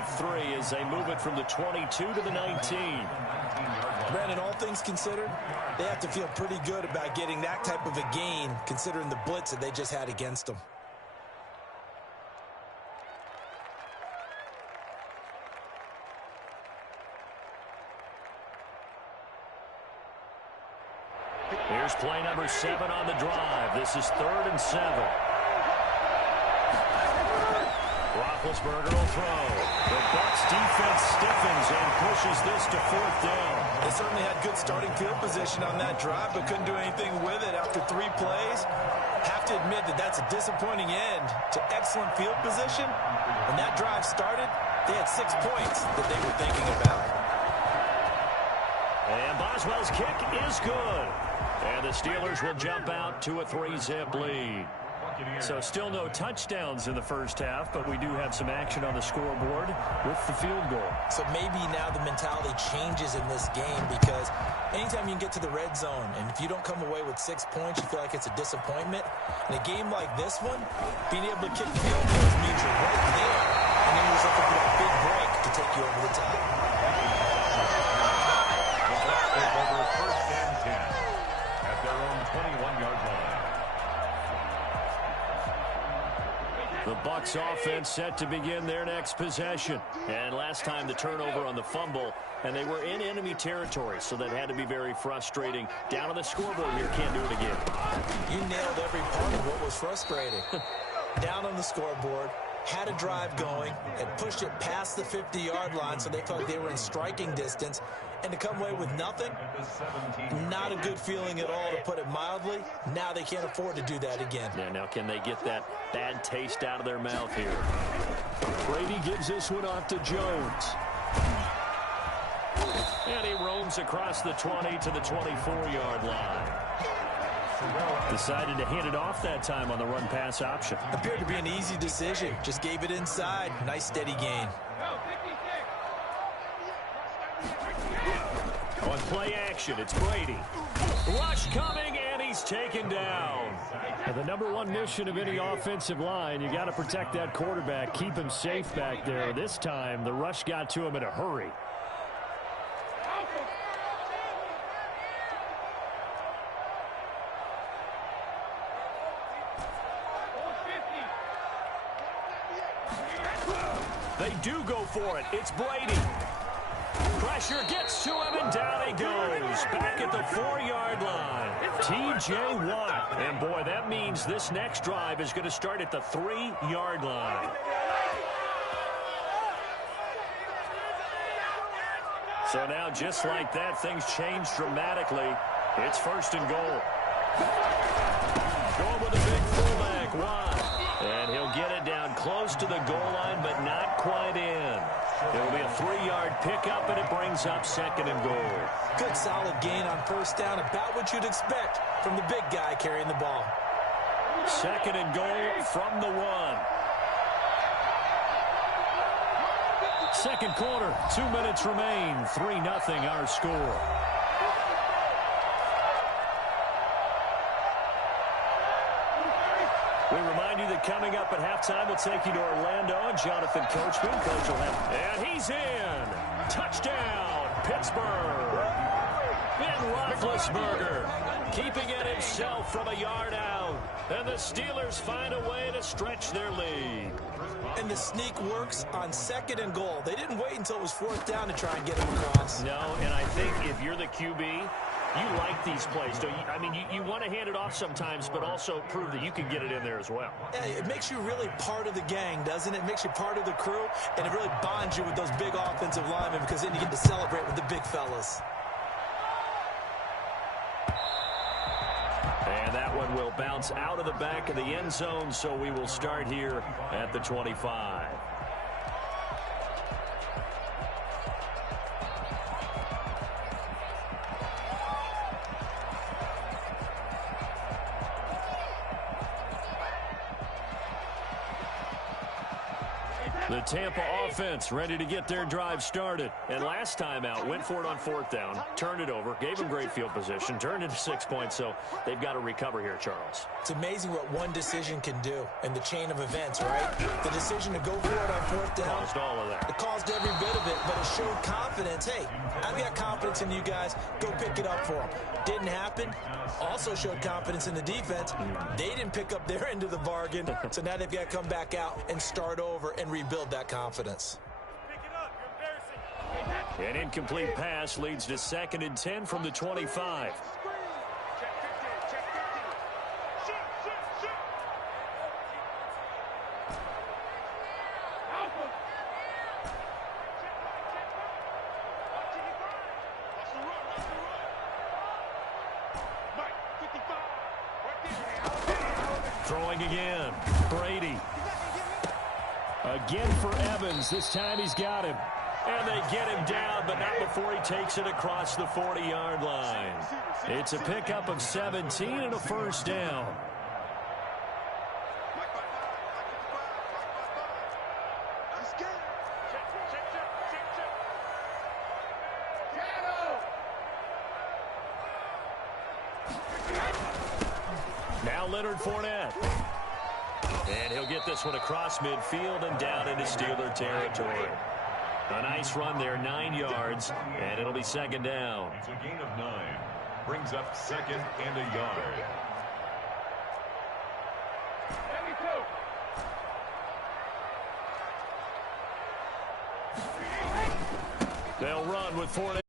of 3 as they move it from the 22 to the 19. Brandon, all things considered, they have to feel pretty good about getting that type of a gain considering the blitz that they just had against them. Here's play number 7 on the drive. This is 3rd and 7. Roethlisberger will throw. The Bucs defense stiffens and pushes this to 4th down. They certainly had good starting field position on that drive, but couldn't do anything with it after 3 plays. Have to admit that that's a disappointing end to excellent field position. When that drive started, they had 6 points that they were thinking about. And Boswell's kick is good. And the Steelers will jump out to a 3-zip lead. So still no touchdowns in the first half, but we do have some action on the scoreboard with the field goal. So maybe now the mentality changes in this game because anytime you can get to the red zone, and if you don't come away with 6 points, you feel like it's a disappointment. In a game like this one, being able to kick field goals means you're right there, and then you're just looking for that big break to take you over the top. Over 1st and 10 at their own 21-yard line. The Bucs offense set to begin their next possession. And last time the turnover on the fumble, and they were in enemy territory, so that had to be very frustrating. Down on the scoreboard here, can't do it again. You nailed every part of what was frustrating. Down on the scoreboard, had a drive going, and pushed it past the 50-yard line so they felt like they were in striking distance. And to come away with nothing, not a good feeling at all, to put it mildly. Now they can't afford to do that again. Yeah, now can they get that bad taste out of their mouth here? Brady gives this one off to Jones. And he roams across the 20 to the 24-yard line. Decided to hand it off that time on the run-pass option. Appeared to be an easy decision. Just gave it inside. Nice steady gain. On play action, it's Brady. Rush coming, and he's taken down. And the number 1 mission of any offensive line, you got to protect that quarterback, keep him safe back there. This time, the rush got to him in a hurry. They do go for it. It's Brady. Pressure gets to him, and down he goes. Back at the 4-yard line. T.J. Watt. And, boy, that means this next drive is going to start at the 3-yard line. So now, just like that, things change dramatically. It's 1st and goal. Going with a big fullback, Watt. And he'll get it down close to the goal line, but not quite in. It'll be a 3-yard pickup, and it brings up 2nd and goal. Good solid gain on 1st down, about what you'd expect from the big guy carrying the ball. 2nd and goal from the 1. 2nd quarter, 2 minutes remain. 3-0 our score. We remind you that coming up at halftime, we'll take you to Orlando and Jonathan Coachman. Coach will have, and he's in. Touchdown, Pittsburgh. Ben Roethlisberger keeping it himself from a yard out. And the Steelers find a way to stretch their lead. And the sneak works on 2nd and goal. They didn't wait until it was 4th down to try and get him across. No, and I think if you're the QB, you like these plays, don't you? I mean, you want to hand it off sometimes, but also prove that you can get it in there as well. Yeah, it makes you really part of the gang, doesn't it? It makes you part of the crew, and it really bonds you with those big offensive linemen because then you get to celebrate with the big fellas. And that one will bounce out of the back of the end zone, so we will start here at the 25. The Tampa offense ready to get their drive started. And last time out, went for it on 4th down, turned it over, gave them great field position, turned into 6 points, so they've got to recover here, Charles. It's amazing what one decision can do in the chain of events, right? The decision to go for it on 4th down. Caused all of that. It caused every bit of it, but it showed confidence. Hey, I've got confidence in you guys. Go pick it up for them. Didn't happen. Also showed confidence in the defense. They didn't pick up their end of the bargain, so now they've got to come back out and start over and rebuild that confidence. An incomplete pass leads to 2nd and 10 from the 25. Throwing again. Brady. Again for Evans. This time he's got him. And they get him down, but not before he takes it across the 40-yard line. It's a pickup of 17 and a 1st down. Now Leonard Fournette. And he'll get this one across midfield and down into Steeler territory. A nice run there, 9 yards, and it'll be 2nd down. It's a gain of 9. Brings up 2nd and a yard. They'll run with Fournette.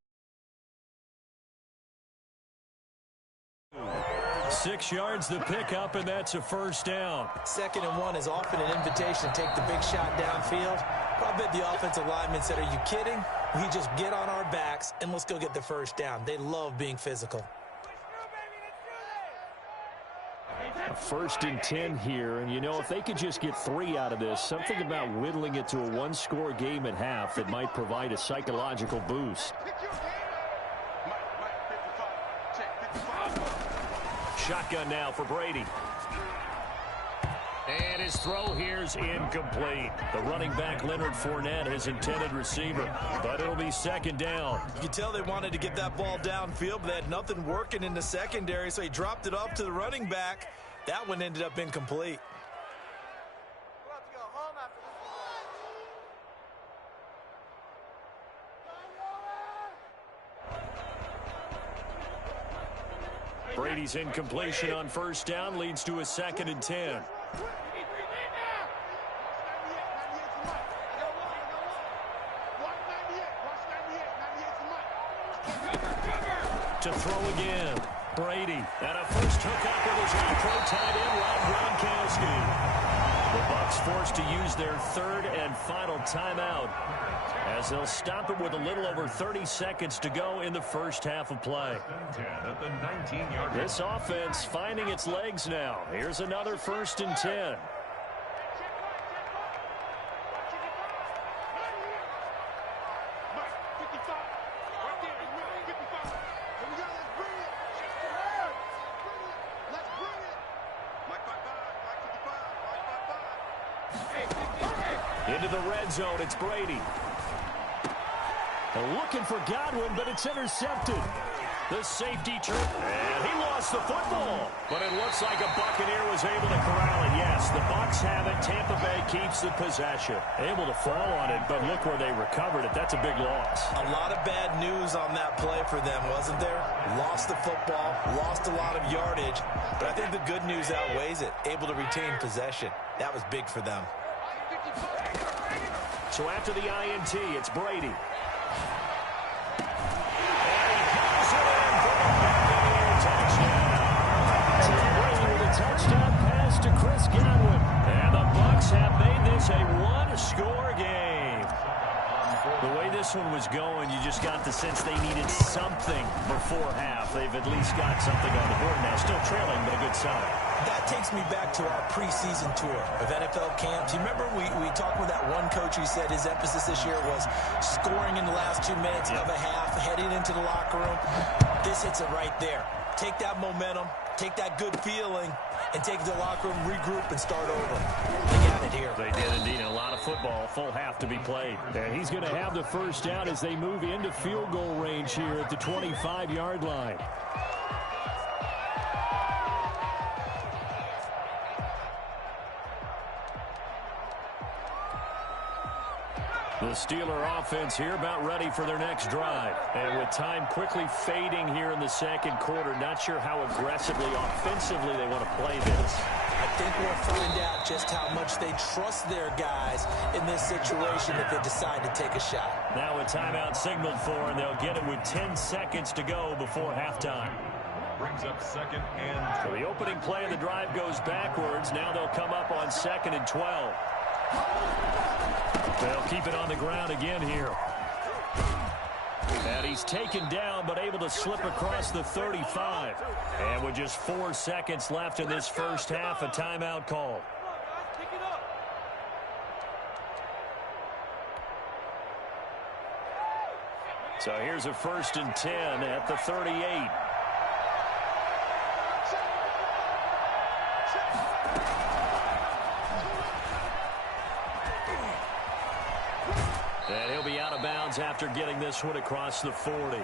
6 yards the pickup, and that's a 1st down. 2nd and 1 is often an invitation to take the big shot downfield. I bet the offensive lineman said, are you kidding? We just get on our backs and let's go get the 1st down. They love being physical. A 1st and 10 here, and you know, if they could just get 3 out of this, something about whittling it to a 1-score game at half that might provide a psychological boost. Shotgun now for Brady. And his throw here's incomplete. The running back, Leonard Fournette, his intended receiver, but it'll be 2nd down. You can tell they wanted to get that ball downfield, but they had nothing working in the secondary, so he dropped it off to the running back. That one ended up incomplete. Brady's incompletion on 1st down leads to a 2nd and 10. To throw again. Brady. And a first hookup with his all-pro tight end, Rob Gronkowski. The Bucs forced to use their 3rd and final timeout as they'll stop it with a little over 30 seconds to go in the 1st half of play. This offense finding its legs now. Here's another 1st and 10. Into the red zone, it's Brady. Looking for Godwin, but it's intercepted. The safety trip, and he lost the football. But it looks like a Buccaneer was able to corral it. Yes, the Bucs have it. Tampa Bay keeps the possession. Able to fall on it, but look where they recovered it. That's a big loss. A lot of bad news on that play for them, wasn't there? Lost the football, lost a lot of yardage, but I think the good news outweighs it. Able to retain possession. That was big for them. So after the INT, it's Brady. Touchdown pass to Chris Godwin. And the Bucs have made this a 1-score game. The way this one was going, you just got the sense they needed something before half. They've at least got something on the board now. Still trailing, but a good sign. That takes me back to our preseason tour of NFL camps. You remember we talked with that one coach who said his emphasis this year was scoring in the last 2 minutes of a half, heading into the locker room. This hits it right there. Take that momentum, take that good feeling and take it to the locker room, regroup, and start over. They got it here. They did indeed. A lot of football, full half to be played. And he's going to have the first down as they move into field goal range here at the 25-yard line. The Steeler offense here about ready for their next drive. And with time quickly fading here in the second quarter, not sure how aggressively, offensively they want to play this. I think we'll find out just how much they trust their guys in this situation if they decide to take a shot. Now a timeout signaled for, and they'll get it with 10 seconds to go before halftime. Brings up 2nd and 2. So the opening play of the drive goes backwards. Now they'll come up on 2nd and 12. They'll keep it on the ground again here. And he's taken down, but able to slip across the 35. And with just 4 seconds left in this first half, a timeout call. So here's a 1st and 10 at the 38. And he'll be out of bounds after getting this one across the 40.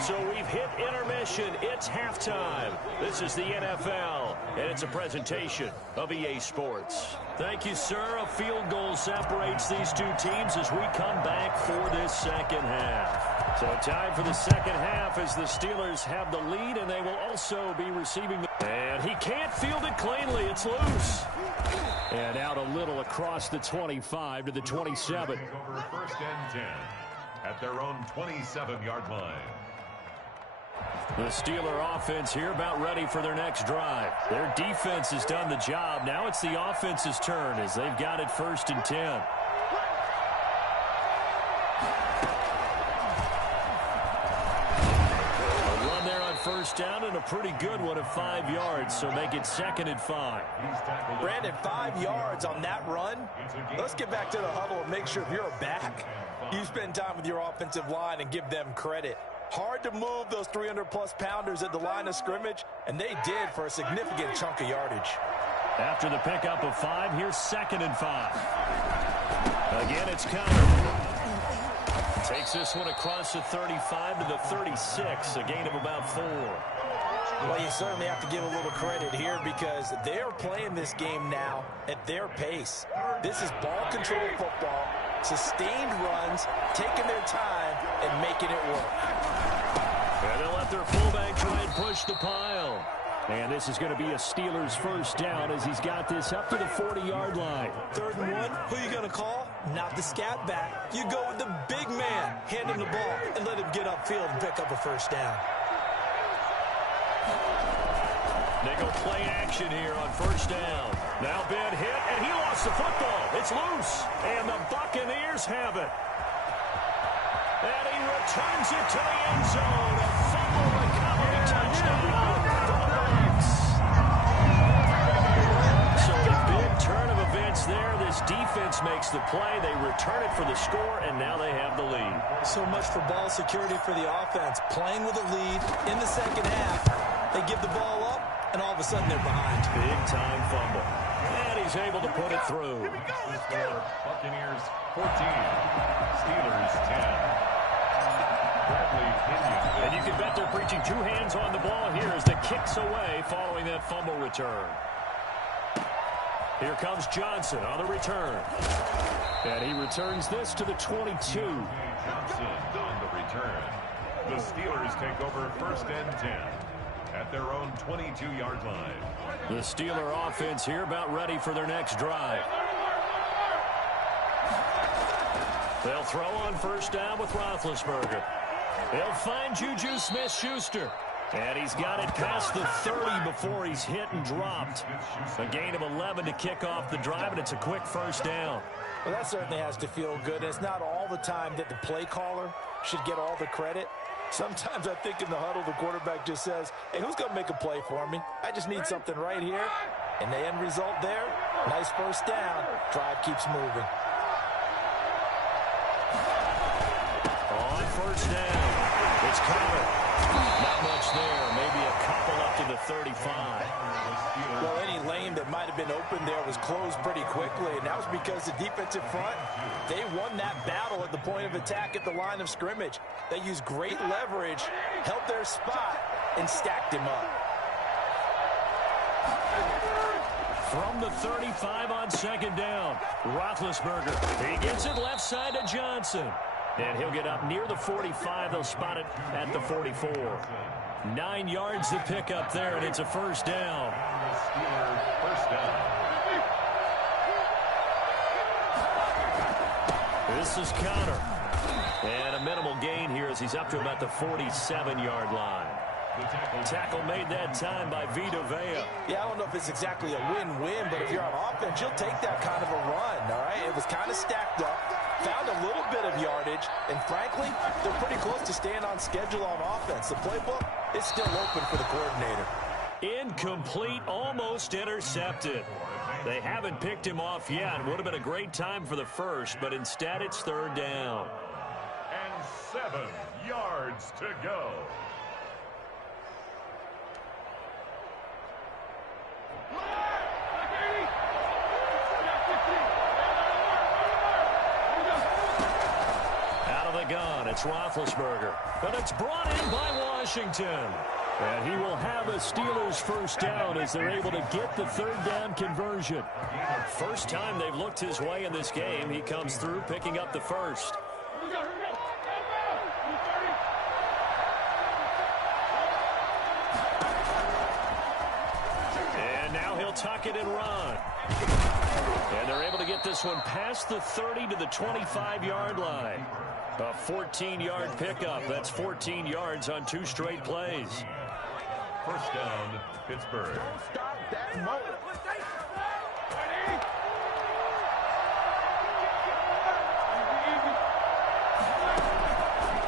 So we've hit intermission. It's halftime. This is the NFL, and it's a presentation of EA Sports. Thank you, sir. A field goal separates these two teams as we come back for this second half. So time for the second half as the Steelers have the lead, and they will also be receiving the... And he can't field it cleanly. It's loose. And out a little across the 25 to the 27. Take over 1st and 10 at their own 27-yard line. The Steeler offense here about ready for their next drive. Their defense has done the job. Now it's the offense's turn as they've got it 1st and 10. First down and a pretty good one of 5 yards, so make it 2nd and 5. Brandon, 5 yards on that run. Let's get back to the huddle and make sure if you're a back, you spend time with your offensive line and give them credit. Hard to move those 300-plus pounders at the line of scrimmage, and they did for a significant chunk of yardage. After the pickup of 5, here's 2nd and 5. Again, it's countered. Takes this one across the 35 to the 36, a gain of about 4. Well, you certainly have to give a little credit here because they're playing this game now at their pace. This is ball control football, sustained runs, taking their time, and making it work. And they'll let their fullback try and push the pile. And this is going to be a Steelers first down as he's got this up to the 40-yard line. 3rd and 1, who you going to call? Not the scat back. You go with the big man, hand him the ball, and let him get upfield and pick up a first down. Nickel play action here on 1st down. Now Ben hit, and he lost the football. It's loose, and the Buccaneers have it. And he returns it to the end zone. A fumble recovery touchdown. So a big turn of events there. This defense makes the play. They return it for the score, and now they have the lead. So much for ball security for the offense. Playing with a lead in the second half. They give the ball up, and all of a sudden they're behind. Big-time fumble. And he's able to put it through. Buccaneers 14, Steelers 10. And you can bet they're preaching 2 hands on the ball here as the kick's away following that fumble return. Here comes Johnson on the return. And he returns this to the 22. Johnson on the return. The Steelers take over 1st and 10 at their own 22-yard line. The Steeler offense here about ready for their next drive. They'll throw on 1st down with Roethlisberger. They'll find Juju Smith-Schuster. And he's got it past the 30 before he's hit and dropped. A gain of 11 to kick off the drive, and it's a quick 1st down. Well, that certainly has to feel good. It's not all the time that the play caller should get all the credit. Sometimes I think in the huddle, the quarterback just says, hey, who's going to make a play for me? I just need something right here. And the end result there, nice 1st down. Drive keeps moving. On 1st down. It's Connor. Not much there. Maybe a couple up to the 35. Well, any lane that might have been open there was closed pretty quickly, and that was because the defensive front, they won that battle at the point of attack at the line of scrimmage. They used great leverage, held their spot, and stacked him up. From the 35 on second down, Roethlisberger. He gets it left side to Johnson. And he'll get up near the 45. They'll spot it at the 44. 9 yards to pick up there, and it's a first down. First down. This is Connor. And a minimal gain here as he's up to about the 47-yard line. Tackle made that time by Vita Vea. Yeah, I don't know if it's exactly a win-win, but if you're on offense, you'll take that kind of a run, all right? It was kind of stacked up, found a little bit of yardage, and frankly, they're pretty close to staying on schedule on offense. The playbook is still open for the coordinator. Incomplete, almost intercepted. They haven't picked him off yet. Would have been a great time for the first, but instead it's third down. And 7 yards to go. Out of the gun, it's Roethlisberger. But it's brought in by Washington. And he will have a Steelers first down as they're able to get the third down conversion. First time they've looked his way in this game. He comes through picking up the first. And now he'll tuck it and run. And they're able to get this one past the 30 to the 25-yard line. A 14-yard pickup. That's 14 yards on 2 straight plays. First down, Pittsburgh. Don't stop that motor.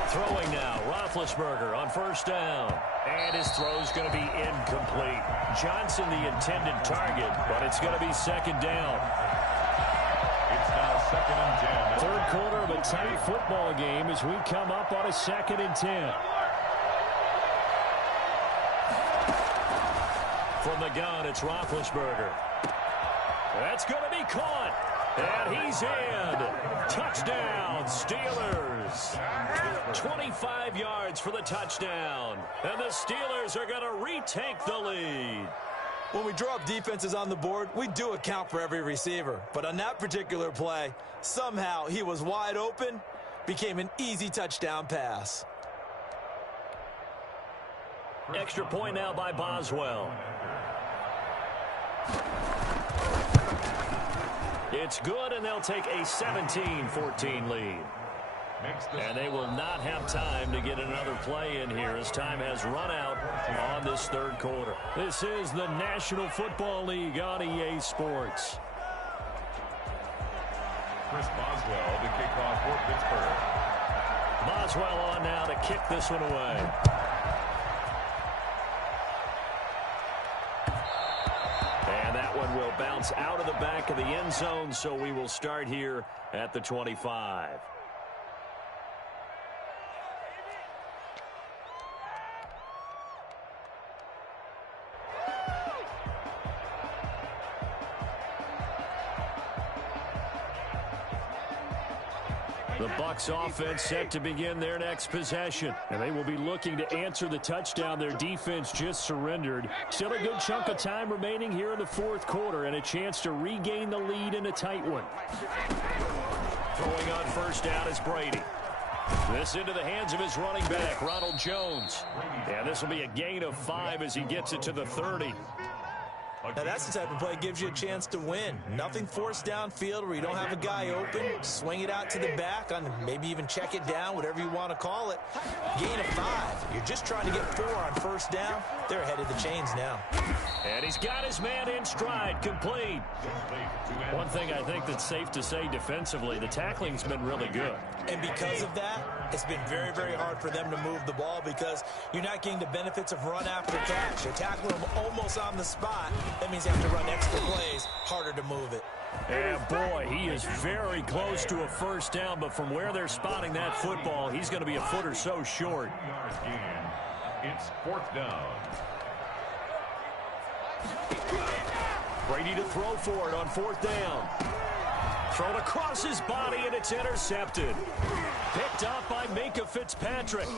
Throwing now, Roethlisberger on first down. And his throw's going to be incomplete. Johnson the intended target, but it's going to be second down. It's now 2nd and 10. Third quarter of a tight football game as we come up on a 2nd and 10. From the gun, it's Roethlisberger. That's going to be caught. And he's in. Touchdown, Steelers. 25 yards for the touchdown. And the Steelers are going to retake the lead. When we draw up defenses on the board, we do account for every receiver. But on that particular play, somehow he was wide open, became an easy touchdown pass. Extra point now by Boswell. It's good, and they'll take a 17-14 lead. And they will not have time to get another play in here as time has run out on this third quarter. This is the National Football League on EA Sports. Chris Boswell to kick off for Pittsburgh. Boswell on now to kick this one away. And that one will bounce out of the back of the end zone, so we will start here at the 25. The Bucs offense set to begin their next possession. And they will be looking to answer the touchdown their defense just surrendered. Still a good chunk of time remaining here in the fourth quarter and a chance to regain the lead in a tight one. Throwing on first down is Brady. This into the hands of his running back, Ronald Jones. And this will be a gain of 5 as he gets it to the 30. Now that's the type of play that gives you a chance to win. Nothing forced downfield where you don't have a guy open. Swing it out to the back, on maybe even check it down, whatever you want to call it. Gain of 5. You're just trying to get 4 on first down. They're ahead of the chains now. And he's got his man in stride, complete. One thing I think that's safe to say defensively, the tackling's been really good. And because of that, it's been very, very hard for them to move the ball because you're not getting the benefits of run after catch. You're tackling them almost on the spot. That means you have to run extra plays, harder to move it. And boy, he is very close to a first down, but from where they're spotting that football, he's going to be a foot or so short. It's fourth down. Brady to throw for it on fourth down. Thrown across his body, and it's intercepted. Picked up by Minkah Fitzpatrick.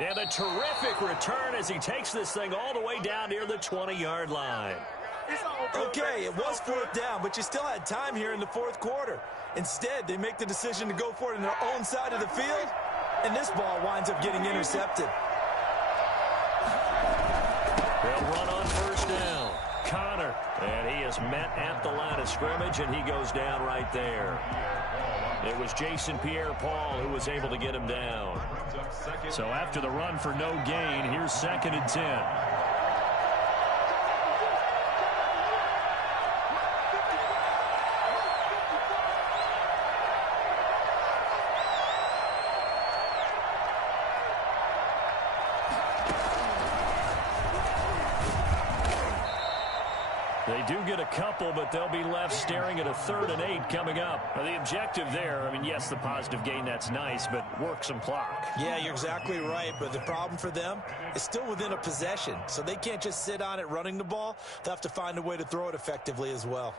And a terrific return as he takes this thing all the way down near the 20-yard line. Okay, it was fourth down, but you still had time here in the fourth quarter. Instead, they make the decision to go for it in their own side of the field, and this ball winds up getting intercepted. They'll run on first down. Connor, and he is met at the line of scrimmage, and he goes down right there. It was Jason Pierre-Paul who was able to get him down. So after the run for no gain, here's 2nd and 10. They do get a couple, but they'll be left staring at a 3rd and 8 coming up. The objective there, I mean, yes, the positive gain, that's nice, but work some clock. Yeah, you're exactly right, but the problem for them is still within a possession, so they can't just sit on it running the ball. They'll have to find a way to throw it effectively as well.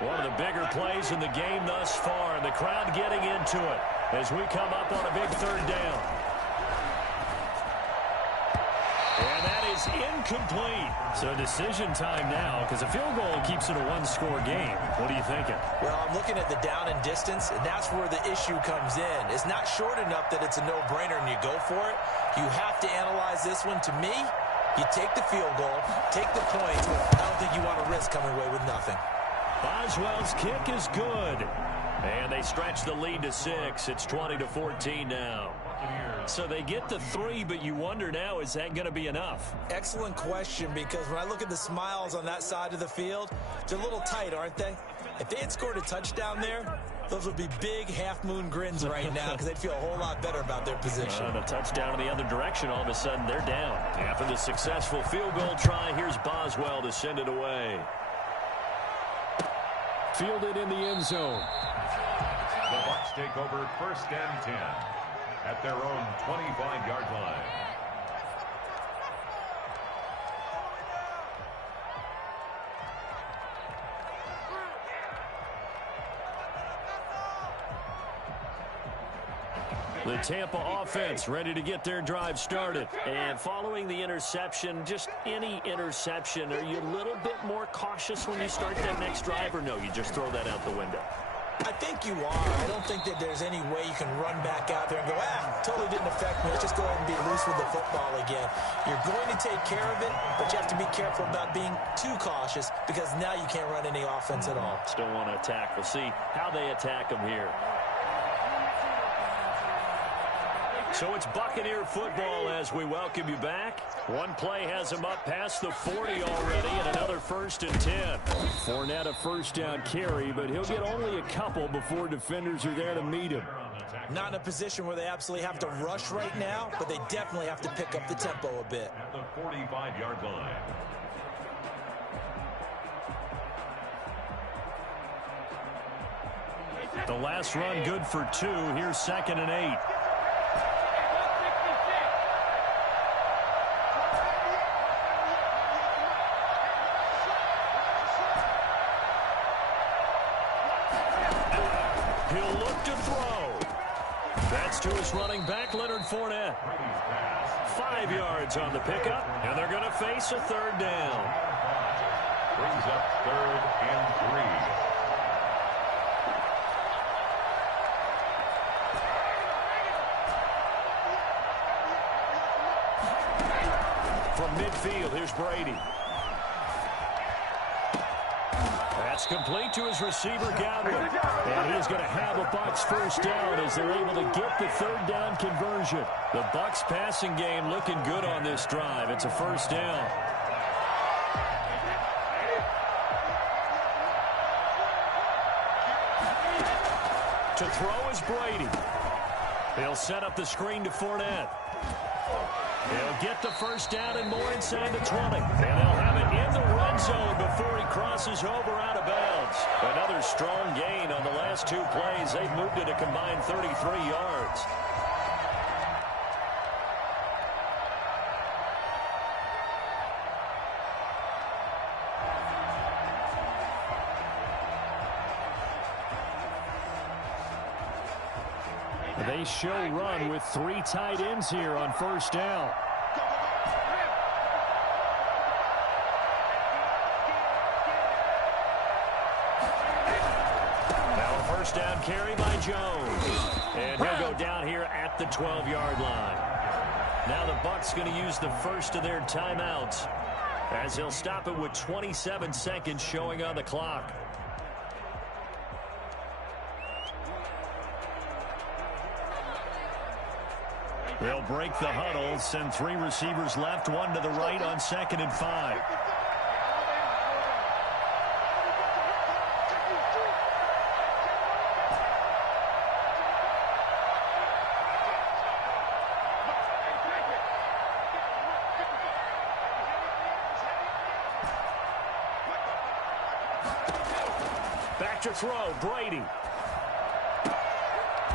One of the bigger plays in the game thus far, and the crowd getting into it as we come up on a big 3rd down. And that is incomplete. So decision time now, because a field goal keeps it a one-score game. What are you thinking? Well, I'm looking at the down and distance, and that's where the issue comes in. It's not short enough that it's a no-brainer and you go for it. You have to analyze this one. To me, you take the field goal, take the points. I don't think you want to risk coming away with nothing. Boswell's kick is good. And they stretch the lead to 6. It's 20-14 now. So they get the 3, but you wonder now, is that going to be enough? Excellent question, because when I look at the smiles on that side of the field, they're a little tight, aren't they? If they had scored a touchdown there, those would be big half-moon grins right now because they'd feel a whole lot better about their position. And a touchdown in the other direction, all of a sudden they're down. After the successful field goal try, here's Boswell to send it away. Fielded in the end zone. The Bucs take over 1st and 10 at their own 25-yard line. The Tampa offense ready to get their drive started. And following the interception, just any interception, are you a little bit more cautious when you start that next drive, or no, you just throw that out the window? I think you are. I don't think that there's any way you can run back out there and go, totally didn't affect me. Let's just go ahead and be loose with the football again. You're going to take care of it, but you have to be careful about being too cautious because now you can't run any offense at all. Still want to attack. We'll see how they attack them here. So it's Buccaneer football as we welcome you back. One play has him up past the 40 already, and another 1st and 10. Fournette a first down carry, but he'll get only a couple before defenders are there to meet him. Not in a position where they absolutely have to rush right now, but they definitely have to pick up the tempo a bit. At the 45-yard line. The last run good for 2. Here's 2nd and 8. He'll look to throw. That's to his running back, Leonard Fournette. 5 yards on the pickup, and they're going to face a 3rd down. Brings up 3rd and 3. From midfield, here's Brady. That's complete to his receiver, Godwin. And he's going to have a Bucs first down as they're able to get the 3rd down conversion. The Bucs passing game looking good on this drive. It's a first down. To throw is Brady. They'll set up the screen to Fournette. He'll get the first down and more inside the 20. And they'll have it in the red zone before he crosses over out of bounds. Another strong gain on the last two plays. They've moved it a combined 33 yards. They show run with three tight ends here on first down. Now a first down carry by Jones. And he'll go down here at the 12-yard line. Now the Bucs going to use the first of their timeouts as he'll stop it with 27 seconds showing on the clock. They'll break the huddle, send three receivers left, one to the right on 2nd and 5. Back to throw, Brady.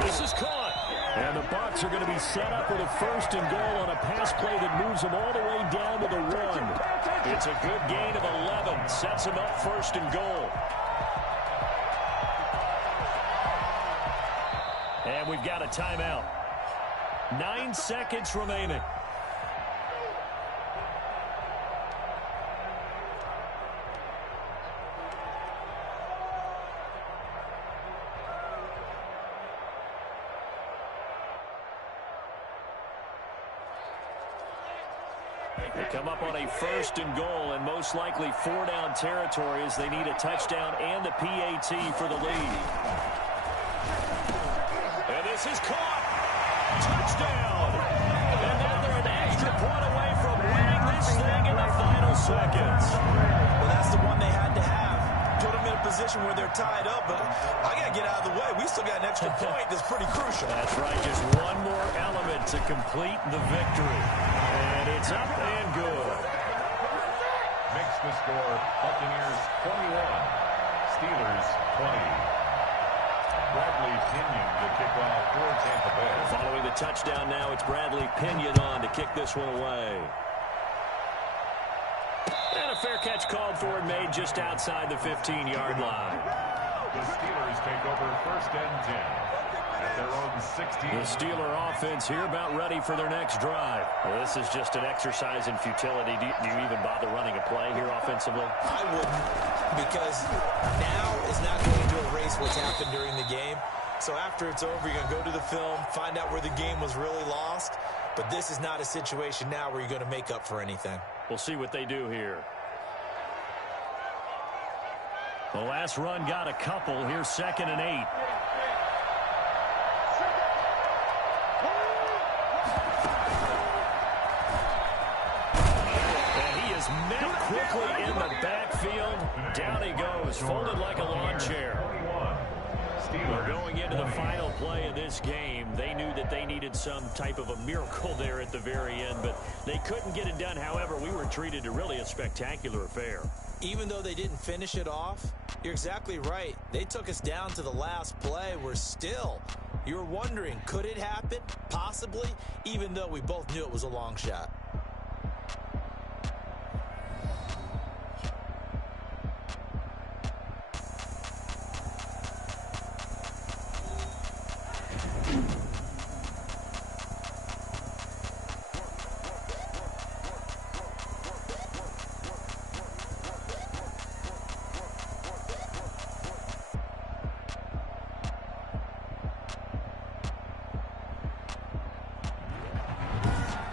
This is caught. And the Bucs are going to be set up with a first and goal on a pass play that moves them all the way down to the 1. It's a good gain of 11. Sets them up first and goal. And we've got a timeout. 9 seconds remaining. They come up on a first and goal and most likely 4-down territory as they need a touchdown and the PAT for the lead. And this is caught. Touchdown. And now they're an extra point away from winning this thing in the final seconds. Well, that's the one they had to have. Put them in a position where they're tied up, but I got to get out of the way. We still got an extra point that's pretty crucial. That's right. Just one more element to complete the victory. And it's up and good. Makes the score Buccaneers 21, Steelers 20. Bradley Pinion to kick off for Tampa Bay. Following the touchdown now, it's Bradley Pinion on to kick this one away. And a fair catch called for and made just outside the 15-yard line. The Steelers take over 1st and 10 at their own 16. The Steeler offense here about ready for their next drive. Well, this is just an exercise in futility. Do you even bother running a play here offensively? I wouldn't, because now is not going to erase what's happened during the game. So after it's over, you're going to go to the film, find out where the game was really lost. But this is not a situation now where you're going to make up for anything. We'll see what they do here. The last run got a couple. Here's 2nd and 8. And he is met quickly in the backfield. Down he goes, folded like a lawn chair. We're going into the final play of this game. They knew that they needed some type of a miracle there at the very end, but they couldn't get it done. However, we were treated to really a spectacular affair. Even though they didn't finish it off, you're exactly right. They took us down to the last play. We're still, you were wondering, could it happen? Possibly, even though we both knew it was a long shot.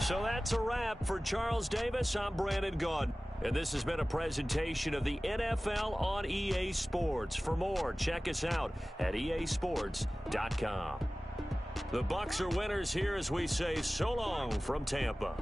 So that's a wrap for Charles Davis. I'm Brandon Gaudin. And this has been a presentation of the NFL on EA Sports. For more, check us out at easports.com. The Bucs are winners here as we say so long from Tampa.